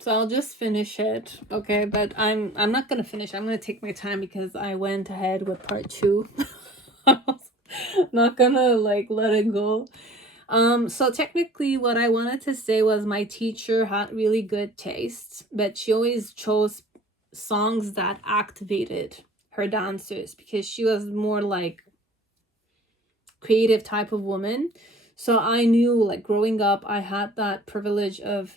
So I'll just finish it, okay? But I'm not gonna finish. I'm gonna take my time because I went ahead with part 2. I was not gonna like let it go. So technically what I wanted to say was my teacher had really good taste, but she always chose songs that activated her dancers because she was more like creative type of woman. So I knew, like, growing up, I had that privilege of,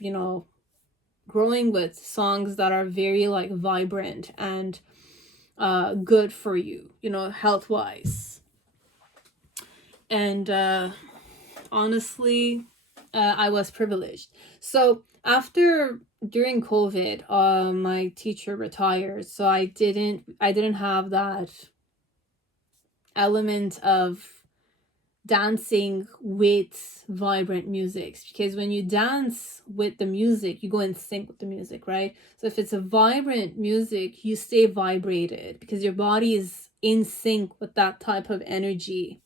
growing with songs that are very like vibrant and good for you, health wise. And honestly, I was privileged. So during COVID, my teacher retired, so I didn't have that element of dancing with vibrant music, because when you dance with the music, you go in sync with the music, right? So if it's a vibrant music, you stay vibrated because your body is in sync with that type of energy.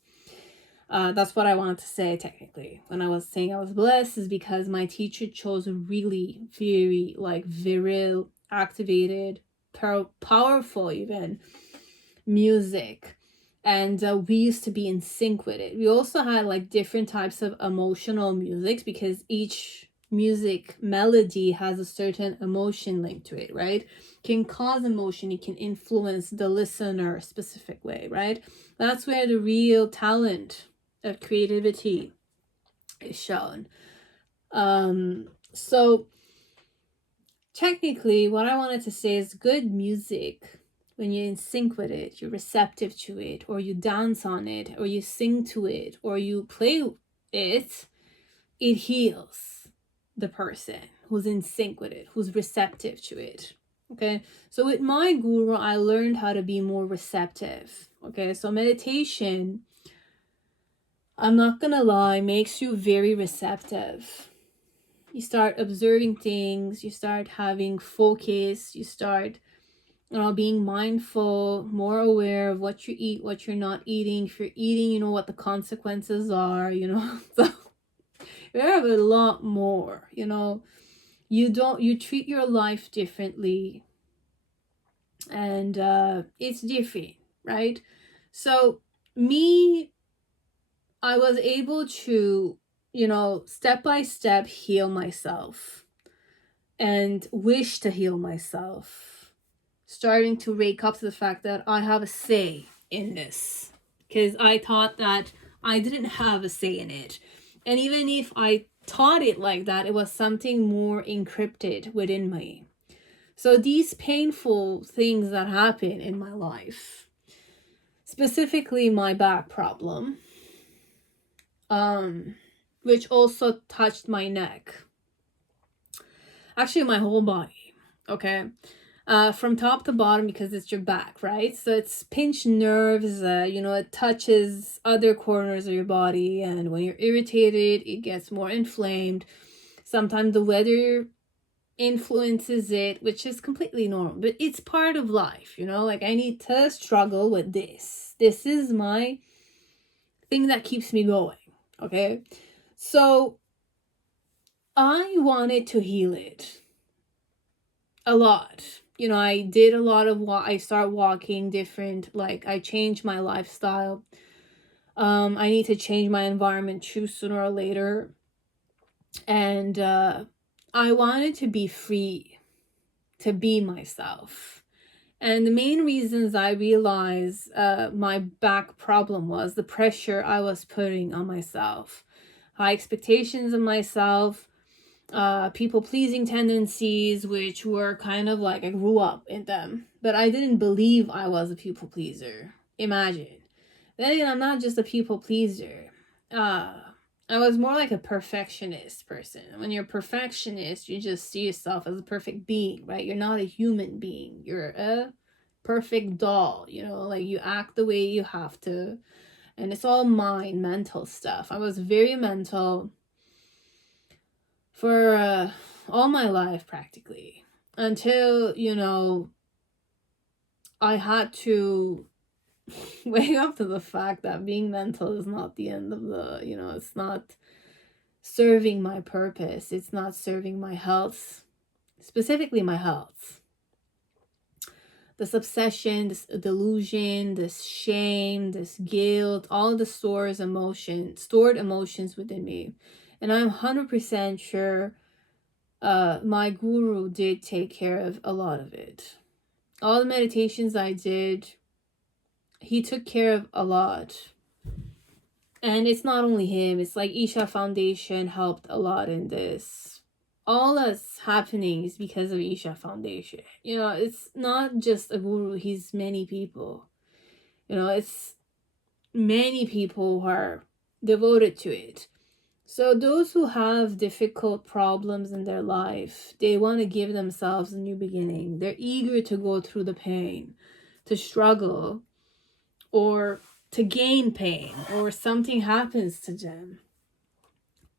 That's what I wanted to say. Technically, when I was saying I was blessed, is because my teacher chose a really very like virile, activated, powerful even music, and we used to be in sync with it. We also had like different types of emotional music because each music melody has a certain emotion linked to it, right? Can cause emotion, it can influence the listener a specific way, right? That's where the real talent of creativity is shown. So technically what I wanted to say is good music, when you're in sync with it, you're receptive to it, or you dance on it, or you sing to it, or you play it, it heals the person who's in sync with it, who's receptive to it. Okay, so with my guru, I learned how to be more receptive. Okay, so meditation, I'm not gonna lie, makes you very receptive. You start observing things, you start having focus, you start being mindful, more aware of what you eat, what you're not eating. If you're eating, you know what the consequences are, So you have a lot more, you treat your life differently, and it's different, right? So me, I was able to, step by step heal myself and wish to heal myself, starting to wake up to the fact that I have a say in this, because I thought that I didn't have a say in it. And even if I thought it like that, it was something more encrypted within me. So these painful things that happen in my life, specifically my back problem, which also touched my neck, actually my whole body, okay? From top to bottom, because it's your back, right? So it's pinched nerves, it touches other corners of your body, and when you're irritated, it gets more inflamed. Sometimes the weather influences it, which is completely normal, but it's part of life, like I need to struggle with this. This is my thing that keeps me going, okay? So I wanted to heal it a lot. I did a lot of I start walking different, like I changed my lifestyle. I need to change my environment too, sooner or later. And I wanted to be free, to be myself. And the main reasons I realized my back problem was the pressure I was putting on myself, high expectations of myself, people-pleasing tendencies, which were kind of like I grew up in them, but I didn't believe I was a people pleaser. Imagine. Then again, I'm not just a people pleaser. I was more like a perfectionist person. When you're a perfectionist, you just see yourself as a perfect being, right? You're not a human being. You're a perfect doll, like you act the way you have to. And it's all mental stuff. I was very mental for all my life, practically, until I had to wake up to the fact that being mental is not the end of the, it's not serving my purpose, it's not serving my health, specifically my health. This obsession, this delusion, this shame, this guilt, all the stored emotions within me. And I'm 100% sure my guru did take care of a lot of it. All the meditations I did, he took care of a lot. And it's not only him, it's like Isha Foundation helped a lot in this. All that's happening is because of Isha Foundation. You know, it's not just a guru, he's many people. You know, it's many people who are devoted to it. So those who have difficult problems in their life, they want to give themselves a new beginning. They're eager to go through the pain, to struggle, or to gain pain, or something happens to them.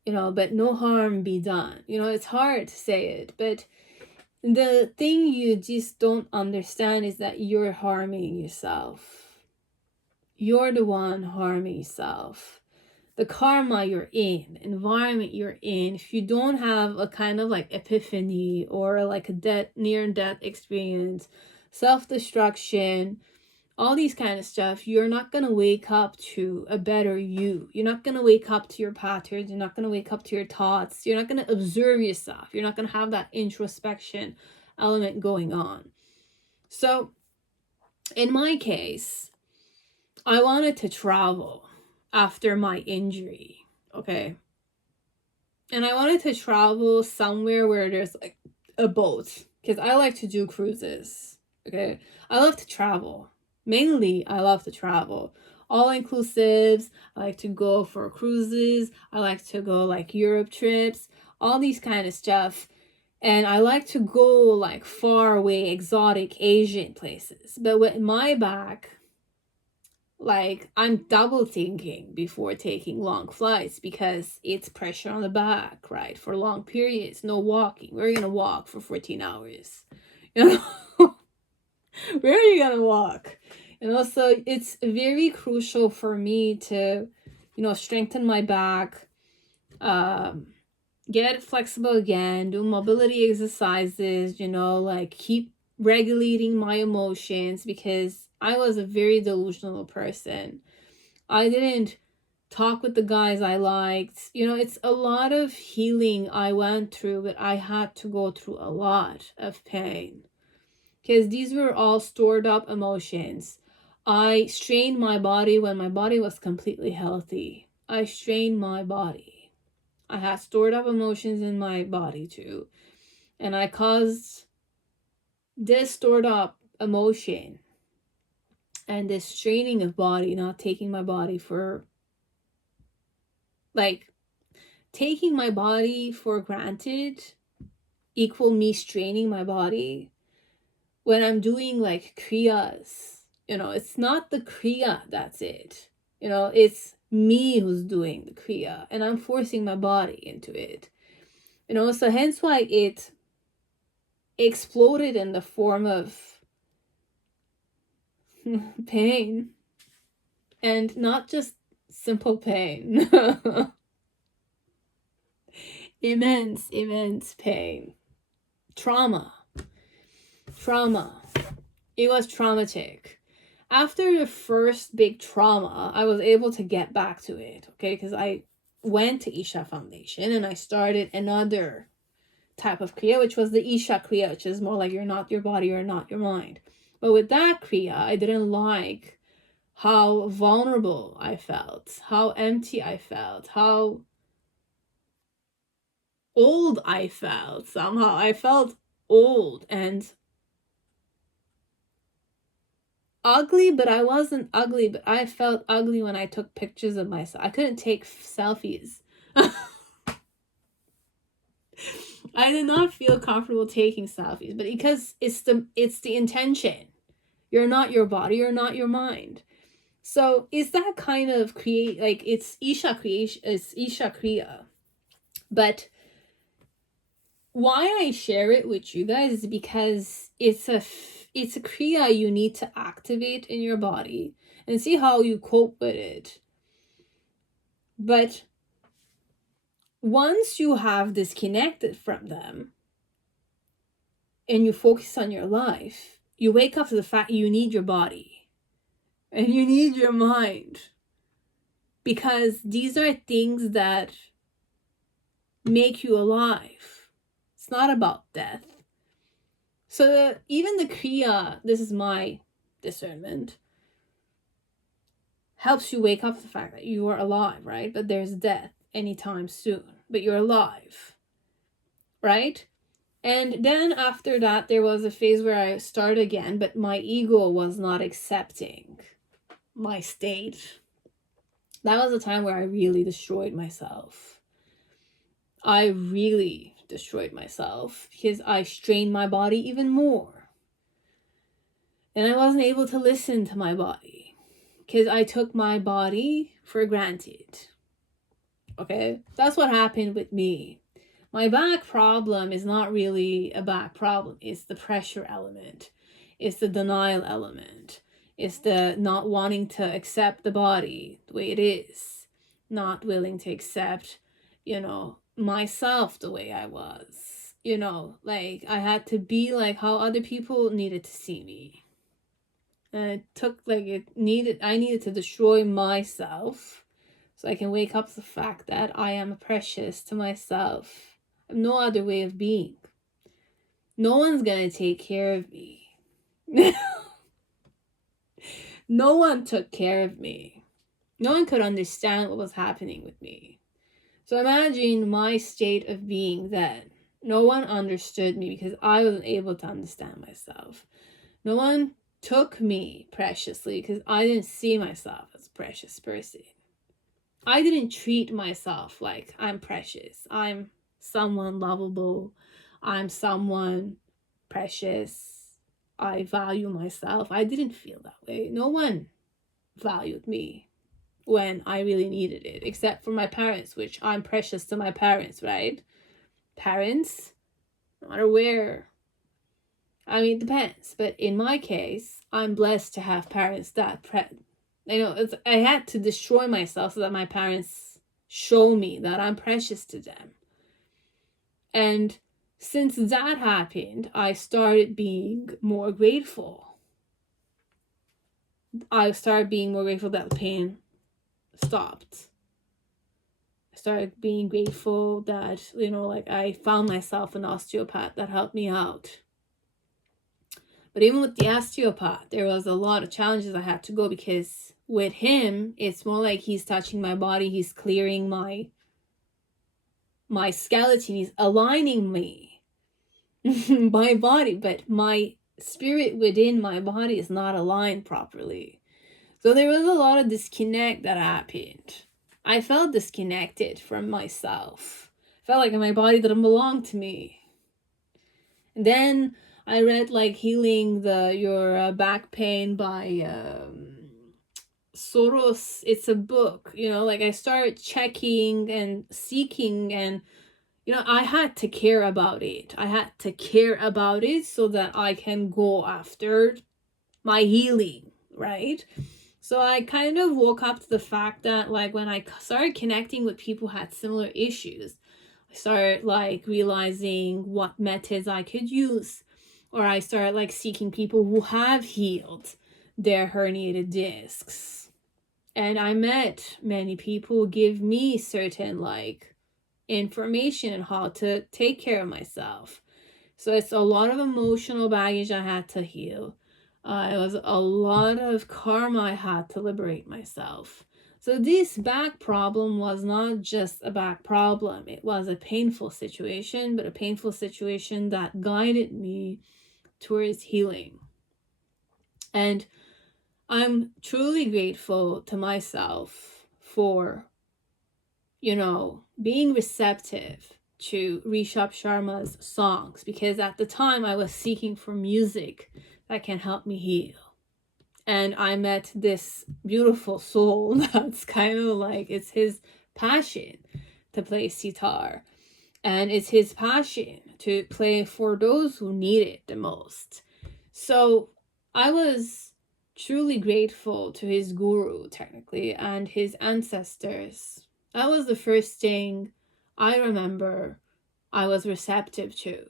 You know, but no harm be done. You know, it's hard to say it, but the thing you just don't understand is that you're harming yourself. You're the one harming yourself. The karma you're in, environment you're in, if you don't have a kind of like epiphany or like a near-death experience, self-destruction, all these kind of stuff, you're not going to wake up to a better you. You're not going to wake up to your patterns. You're not going to wake up to your thoughts. You're not going to observe yourself. You're not going to have that introspection element going on. So in my case, I wanted to travel after my injury, okay? And I wanted to travel somewhere where there's like a boat, because I like to do cruises, okay? I love to travel. Mainly, I love to travel. All inclusives, I like to go for cruises, I like to go like Europe trips, all these kind of stuff. And I like to go like far away, exotic Asian places. But with my back, like I'm double thinking before taking long flights because it's pressure on the back, right? For long periods, no walking. We're gonna walk for 14 hours. You know, where are you gonna walk? And also, it's very crucial for me to, you know, strengthen my back, get flexible again, do mobility exercises, you know, like keep regulating my emotions, because I was a very delusional person. I didn't talk with the guys I liked. You know, it's a lot of healing I went through, but I had to go through a lot of pain because these were all stored up emotions. I strained my body when my body was completely healthy. I strained my body. I had stored up emotions in my body too. And I caused this stored up emotion and this straining of body, not taking my body for, like, taking my body for granted equal me straining my body when I'm doing like kriyas. You know, it's not the kriya that's it. You know, it's me who's doing the kriya and I'm forcing my body into it. You know, so hence why it exploded in the form of pain, and not just simple pain. immense pain. Trauma. It was traumatic. After the first big trauma, I was able to get back to it, okay? Because I went to Isha Foundation and I started another type of Kriya, which was the Isha Kriya, which is more like you're not your body, you're not your mind. But with that Kriya, I didn't like how vulnerable I felt, how empty I felt, how old I felt somehow. I felt old and ugly, but I wasn't ugly, but I felt ugly when I took pictures of myself. I couldn't take selfies. I did not feel comfortable taking selfies, but because it's the intention. You're not your body, you're not your mind. So it's that kind of it's Isha creation, it's Isha Kriya. But why I share it with you guys is because it's a Kriya you need to activate in your body and see how you cope with it. But once you have disconnected from them, and you focus on your life, you wake up to the fact you need your body and you need your mind, because these are things that make you alive. It's not about death. So even the Kriya, this is my discernment, helps you wake up to the fact that you are alive, right? But there's death anytime soon, but you're alive, right? And then after that, there was a phase where I started again, but my ego was not accepting my state. That was a time where I really destroyed myself. I really destroyed myself because I strained my body even more. And I wasn't able to listen to my body because I took my body for granted. Okay? That's what happened with me. My back problem is not really a back problem. It's the pressure element. It's the denial element. It's the not wanting to accept the body the way it is. Not willing to accept, myself the way I was. Like I had to be like how other people needed to see me. And it took I needed to destroy myself so I can wake up to the fact that I am precious to myself. I have no other way of being. No one's gonna take care of me. No one took care of me. No one could understand what was happening with me. So imagine my state of being then. No one understood me because I wasn't able to understand myself. No one took me preciously because I didn't see myself as a precious person. I didn't treat myself like I'm precious. I'm someone lovable. I'm someone precious. I value myself. I didn't feel that way. No one valued me when I really needed it, except for my parents, which I'm precious to my parents, right? Parents, no matter where. I mean, it depends. But in my case, I'm blessed to have parents that I had to destroy myself so that my parents show me that I'm precious to them. And since that happened, I started being more grateful. I started being more grateful that the pain stopped. I started being grateful that, I found myself an osteopath that helped me out. But even with the osteopath, there was a lot of challenges I had to go, because with him, it's more like he's touching my body, he's clearing my skeleton, he's aligning me, my body, but my spirit within my body is not aligned properly. So there was a lot of disconnect that happened. I felt disconnected from myself. I felt like my body didn't belong to me. And then I read Healing Your Back Pain by Soros. It's a book, I started checking and seeking, and I had to care about it. I had to care about it so that I can go after my healing, right? So I kind of woke up to the fact that when I started connecting with people who had similar issues, I started realizing what methods I could use. Or I started seeking people who have healed their herniated discs. And I met many people who give me certain information on how to take care of myself. So it's a lot of emotional baggage I had to heal. It was a lot of karma I had to liberate myself. So this back problem was not just a back problem. It was a painful situation, but a painful situation that guided me towards healing. And I'm truly grateful to myself for, being receptive to Rishabh Sharma's songs, because at the time I was seeking for music that can help me heal. And I met this beautiful soul that's kind of it's his passion to play sitar. And it's his passion to play for those who need it the most. So I was truly grateful to his guru, technically, and his ancestors. That was the first thing I remember I was receptive to.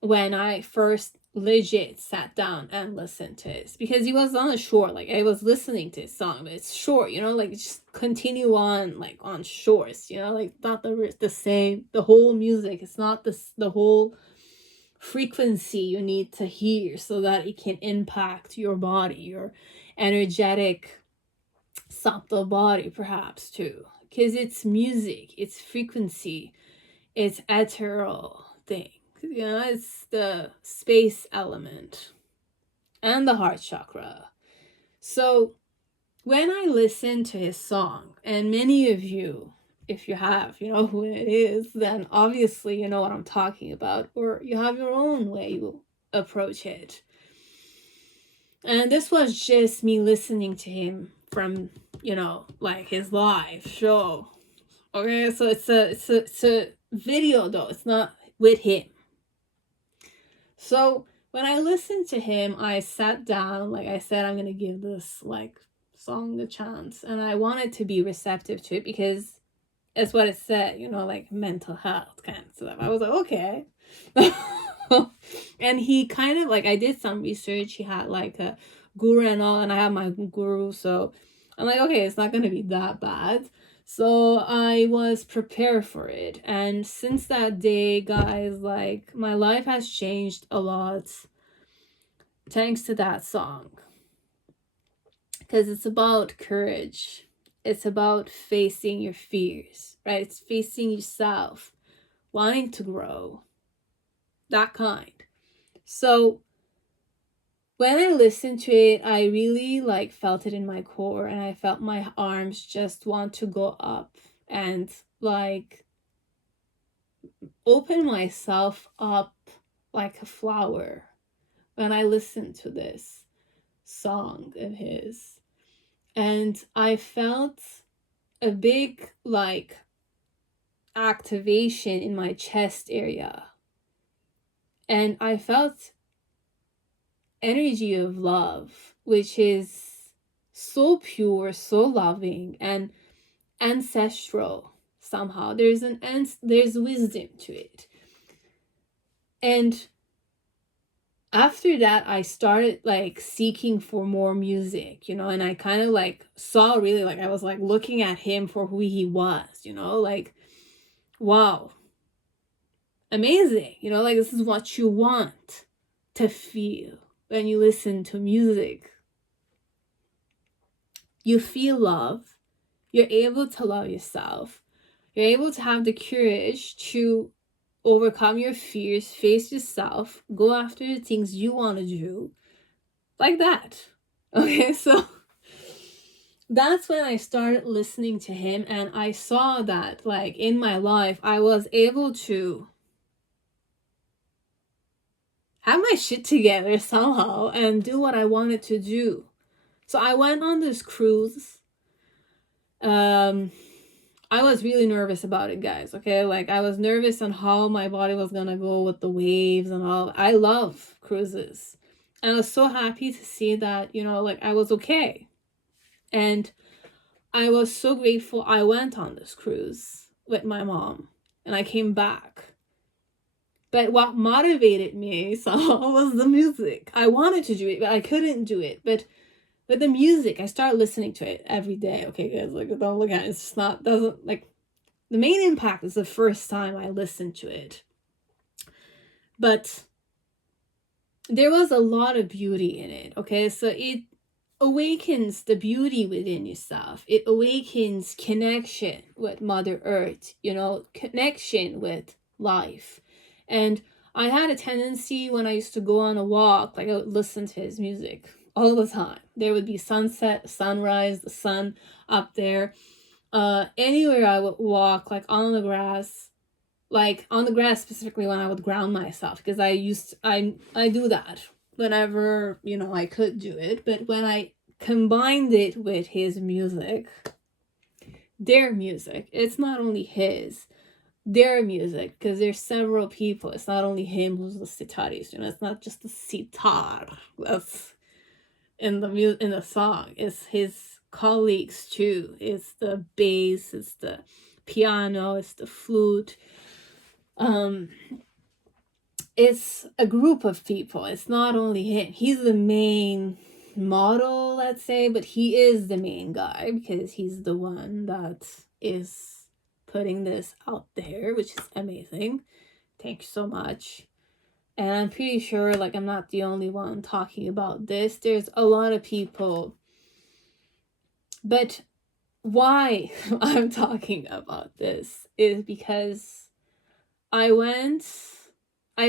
when I first legit sat down and listened to it, because he was on a shore, like I was listening to his song, but it's short, you know, like just continue on, like on shores, you know, like not the same, the whole music, it's not the whole frequency you need to hear so that it can impact your body, your energetic subtle body perhaps too, because it's music, it's frequency, it's ethereal thing, you know, it's the space element and the heart chakra. So when I listen to his song, and many of you, if you have, you know who it is, then obviously you know what I'm talking about, or you have your own way you approach it. And this was just me listening to him from, you know, like his live show. Okay, so it's a video though, it's not with him. So when I listened to him, I sat down, like I said, I'm gonna give this like song a chance, and I wanted to be receptive to it because it's what it said, you know, like mental health kind of stuff. I was like, okay. And he kind of like, I did some research, he had like a guru and all, and I have my guru, so I'm like, okay, it's not gonna be that bad. So I was prepared for it. And since that day, guys, like my life has changed a lot thanks to that song. Because it's about courage. It's about facing your fears, right? It's facing yourself, wanting to grow, that kind. So when I listened to it, I really like felt it in my core, and I felt my arms just want to go up and like open myself up like a flower when I listened to this song of his. And I felt a big like activation in my chest area. And I felt energy of love, which is so pure, so loving, and ancestral somehow. There's wisdom to it. And after that, I started like seeking for more music, you know, and I kind of like saw really like I was like looking at him for who he was, you know, like, wow, amazing, you know, like this is what you want to feel when you listen to music. You feel love, you're able to love yourself, you're able to have the courage to overcome your fears, face yourself, go after the things you want to do, like that. Okay, so that's when I started listening to him, and I saw that like in my life I was able to have my shit together somehow and do what I wanted to do. So I went on this cruise. I was really nervous about it, guys, okay? Like, I was nervous on how my body was gonna go with the waves and all. I love cruises. And I was so happy to see that, you know, like, I was okay. And I was so grateful I went on this cruise with my mom. And I came back. But what motivated me somehow was the music. I wanted to do it, but I couldn't do it. But the music, I started listening to it every day. Okay, guys, like, don't look at it. It's just not, doesn't, like, the main impact is the first time I listened to it. But there was a lot of beauty in it, okay? So it awakens the beauty within yourself. It awakens connection with Mother Earth, you know, connection with life. And I had a tendency when I used to go on a walk, like I would listen to his music all the time. There would be sunset, sunrise, the sun up there. Anywhere I would walk, like on the grass, like on the grass specifically when I would ground myself, because I do that whenever, you know, I could do it. But when I combined it with his music, their music, it's not only his, their music, because there's several people. It's not only him who's the sitarist, you know, it's not just the sitar that's in the song. It's his colleagues too. It's the bass, it's the piano, it's the flute. it's a group of people. It's not only him. He's the main model, let's say, but he is the main guy because he's the one that is putting this out there, which is amazing. Thank you so much. And I'm pretty sure, like, I'm not the only one talking about this. There's a lot of people. But why I'm talking about this is because I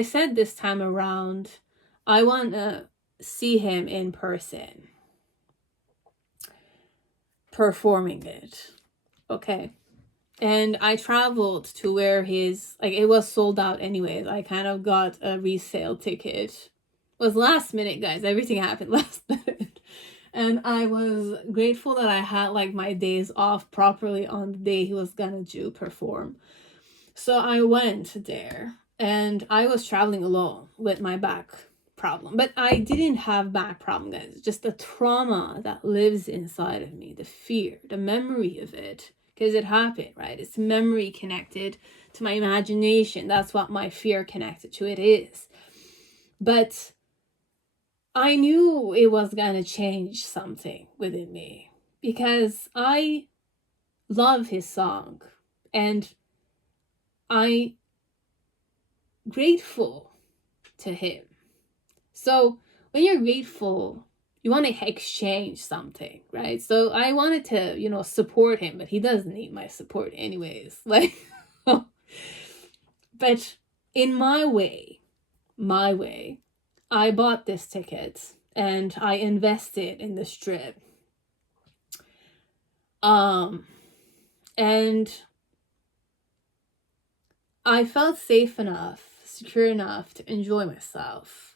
said this time around, I want to see him in person performing it. Okay. And I traveled to where it was sold out anyways. I kind of got a resale ticket. It was last minute, guys. Everything happened last minute. And I was grateful that I had like my days off properly on the day he was gonna perform. So I went there and I was traveling alone with my back problem. But I didn't have back problem, guys. Just the trauma that lives inside of me, the fear, the memory of it. Because it happened, right? It's memory connected to my imagination. That's what my fear connected to it is. But I knew it was going to change something within me because I love his song and I'm grateful to him. So when you're grateful, you want to exchange something, right? So I wanted to, support him, but he doesn't need my support anyways. Like, but in my way, I bought this ticket and I invested in this trip. And I felt safe enough, secure enough to enjoy myself.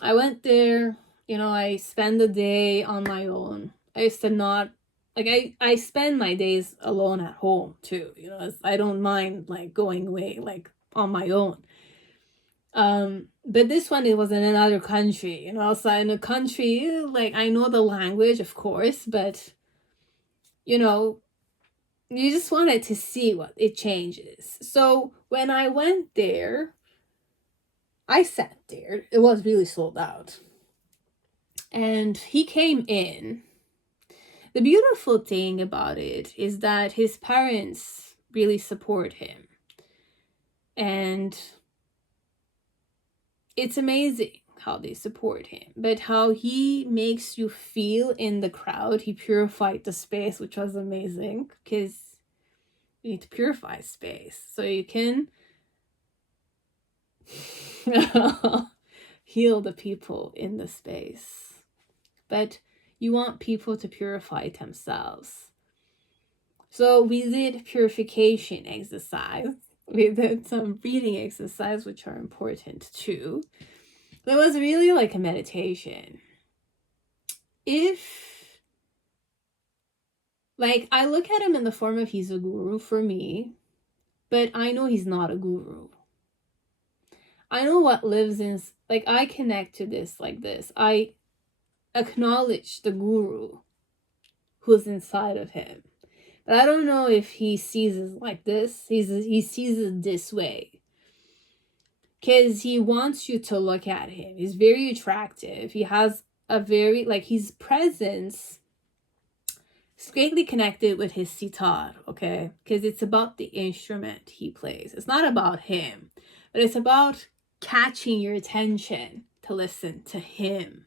I went there, I spend the day on my own. I used to not, like, I spend my days alone at home too, I don't mind, like, going away, like, on my own. But this one, it was in another country, so in a country, like, I know the language, of course, but, you just wanted to see what it changes. So when I went there, I sat there. It was really sold out. And he came in. The beautiful thing about it is that his parents really support him. And it's amazing how they support him. But how he makes you feel in the crowd. He purified the space, which was amazing. Because you need to purify space. So you can heal the people in the space. But you want people to purify themselves. So we did purification exercise. We did some breathing exercise, which are important too. It was really like a meditation. I look at him in the form of he's a guru for me, but I know he's not a guru. I know what lives in, I connect to this like this. I acknowledge the guru who's inside of him. But I don't know if he sees it like this. He sees it this way. Because he wants you to look at him. He's very attractive. He has a very, his presence is greatly connected with his sitar, okay? Because it's about the instrument he plays. It's not about him. But it's about catching your attention to listen to him.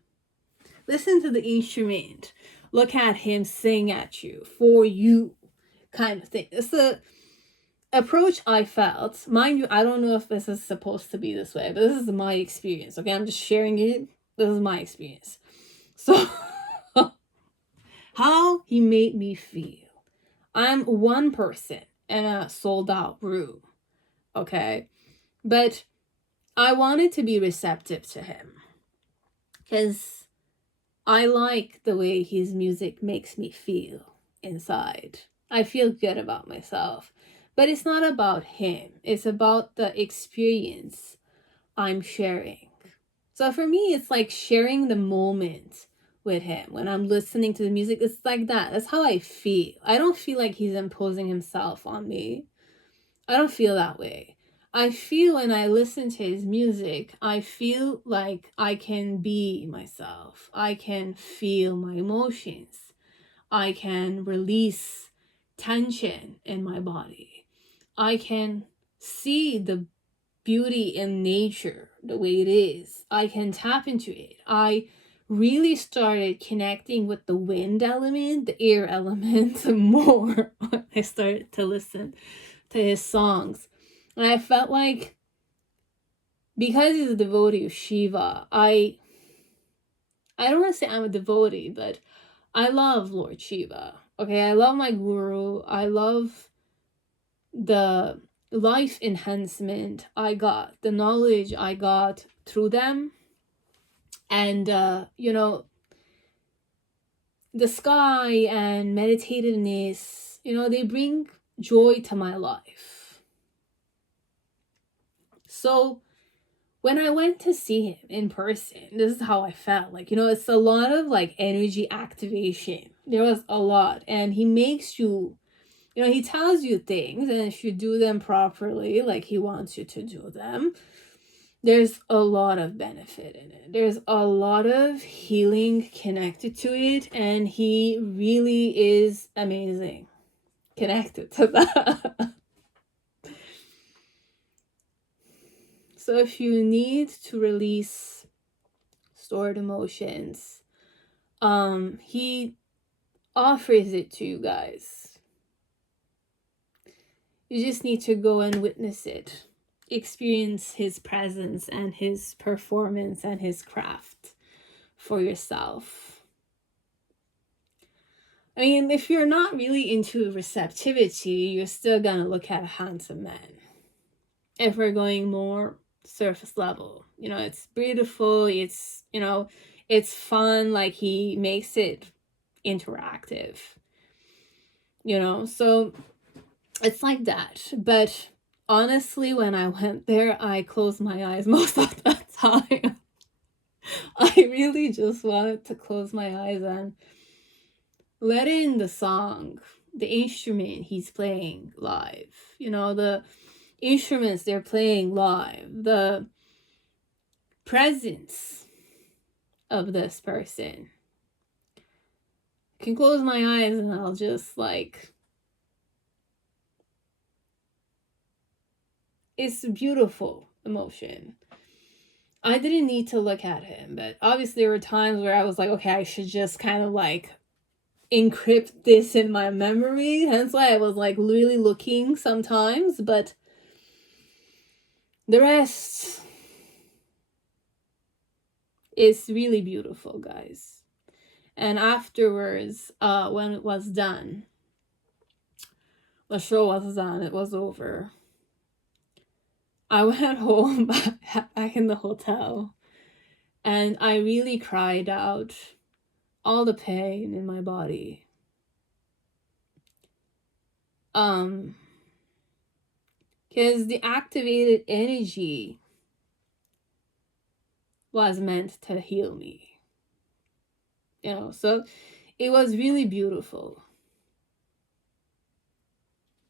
Listen to the instrument. Look at him sing at you, for you, kind of thing. It's the approach I felt. Mind you, I don't know if this is supposed to be this way, but this is my experience, okay? I'm just sharing it. This is my experience. So, how he made me feel. I'm one person in a sold out room, okay? But I wanted to be receptive to him. Because I like the way his music makes me feel inside. I feel good about myself. But it's not about him. It's about the experience I'm sharing. So for me, it's like sharing the moment with him. When I'm listening to the music, it's like that. That's how I feel. I don't feel like he's imposing himself on me. I don't feel that way. I feel when I listen to his music, I feel like I can be myself. I can feel my emotions. I can release tension in my body. I can see the beauty in nature the way it is. I can tap into it. I really started connecting with the wind element, the air element more when I started to listen to his songs. And I felt like, because he's a devotee of Shiva, I don't want to say I'm a devotee, but I love Lord Shiva. Okay, I love my guru. I love the life enhancement I got, the knowledge I got through them. And, the sky and meditativeness, they bring joy to my life. So when I went to see him in person, this is how I felt. Like, it's a lot of like energy activation. There was a lot. And he makes you, he tells you things, and if you do them properly, like he wants you to do them, there's a lot of benefit in it. There's a lot of healing connected to it. And he really is amazing connected to that. So if you need to release stored emotions, he offers it to you guys. You just need to go and witness it, experience his presence and his performance and his craft for yourself. I mean, if you're not really into receptivity, you're still gonna look at a handsome man. If we're going more surface level, it's beautiful, it's, it's fun, like he makes it interactive, so it's like that. But honestly, when I went there, I closed my eyes most of the time. I really just wanted to close my eyes and let in the song, the instrument he's playing live, the instruments they're playing live, the presence of this person. I can close my eyes and I'll just it's a beautiful emotion. I didn't need to look at him, but obviously there were times where I was like, okay, I should just kind of encrypt this in my memory. Hence why I was really looking sometimes, but the rest is really beautiful, guys. And afterwards, when it was done, the show was done, it was over, I went home back in the hotel, and I really cried out all the pain in my body. Because the activated energy was meant to heal me. So it was really beautiful.